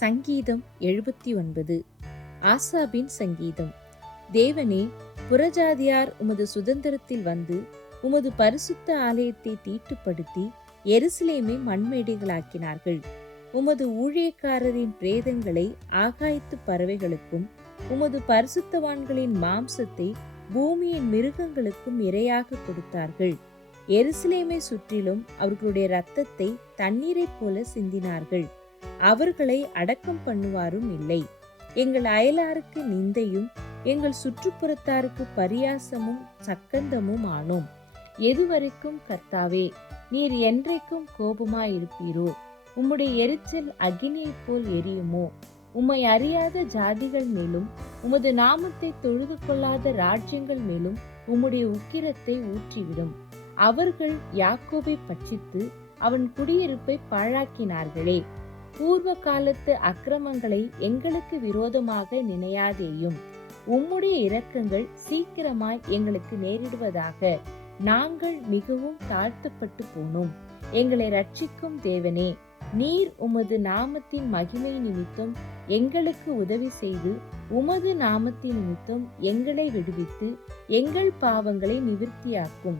சங்கீதம் 79. ஆசாபின் சங்கீதம். தேவனே, புறஜாதியார் உமது சுதந்திரத்தில் வந்து உமது பரிசுத்த ஆலயத்தை தீட்டுப்படுத்தி எருசலேமை மண்மேடைகளாக்கினார்கள். உமது ஊழியக்காரரின் பிரேதங்களை ஆகாயத்து பறவைகளுக்கும் உமது பரிசுத்தவான்களின் மாம்சத்தை பூமியின் மிருகங்களுக்கும் இரையாக கொடுத்தார்கள். எருசலேமை சுற்றிலும் அவர்களுடைய இரத்தத்தை தண்ணீரைப் போல சிந்தினார்கள். அவர்களை அடக்கம் பண்ணுவாரும் இல்லை. எங்கள் அயலாருக்கு நிந்தையும் எங்கள் சுற்றுப்புறத்தாருக்கு பரியாசமும் சக்கந்தமும் ஆனோம். எதுவரைக்கும் கர்த்தாவே, நீர் என்றைக்கும் கோபமாயிருப்பீரோ? உம்முடைய எரிச்சல் அக்கினியைப் போல் எரியுமோ? உம்மை அறியாத ஜாதிகள் மேலும் உமது நாமத்தை தொழுது கொள்ளாத ராஜ்யங்கள் மேலும் உம்முடைய உக்கிரத்தை ஊற்றிவிடும். அவர்கள் யாக்கோபை பட்சித்து அவன் குடியிருப்பை பாழாக்கினார்களே. பூர்வ காலத்து அக்கிரமங்களை எங்களுக்கு விரோதமாக நினையாதேயும். உம்முடைய இரக்கங்கள் சீக்கிரமாய் எங்களுக்கு நேரிடுவதாக. நாங்கள் மிகவும் தாழ்த்தப்பட்டு போனோம். எங்களை ரட்சிக்கும் தேவனே, நீர் உமது நாமத்தின் மகிமை நிமித்தம் எங்களுக்கு உதவி செய்து உமது நாமத்தின் நிமித்தம் எங்களை விடுவித்து எங்கள் பாவங்களை நிவிர்த்தியாக்கும்.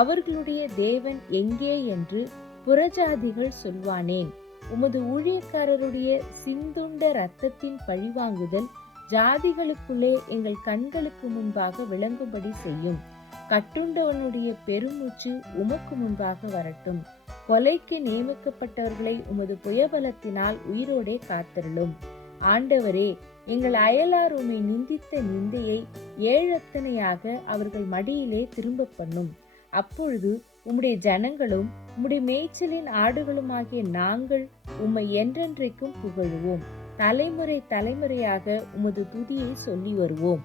அவர்களுடைய தேவன் எங்கே என்று புறஜாதிகள் சொல்வானேன்? உமது ஊழியக்காரருடைய சிந்துண்ட இரத்தத்தின் பழிவாங்குதல் ஜாதிகளுக்குள்ளே எங்கள் கண்களுக்கு முன்பாக விளங்கும்படி செய்யும். கட்டுண்டவனுடைய பெருமூச்சு உமக்கு முன்பாக வரட்டும். கொலைக்கு நியமிக்கப்பட்டவர்களை உமது புயபலத்தினால் உயிரோடே காத்தருளும். ஆண்டவரே, எங்கள் அயலார் உம்மை நிந்தித்த நிந்தையை ஏழத்தனையாக அவர்கள் மடியிலே திரும்ப பண்ணும். அப்பொழுது உம்முடைய ஜனங்களும் உம்முடைய மேய்ச்சலின் ஆடுகளுமாகிய நாங்கள் உம்மை என்றென்றைக்கும் புகழுவோம். தலைமுறை தலைமுறையாக உமது துதியை சொல்லி வருவோம்.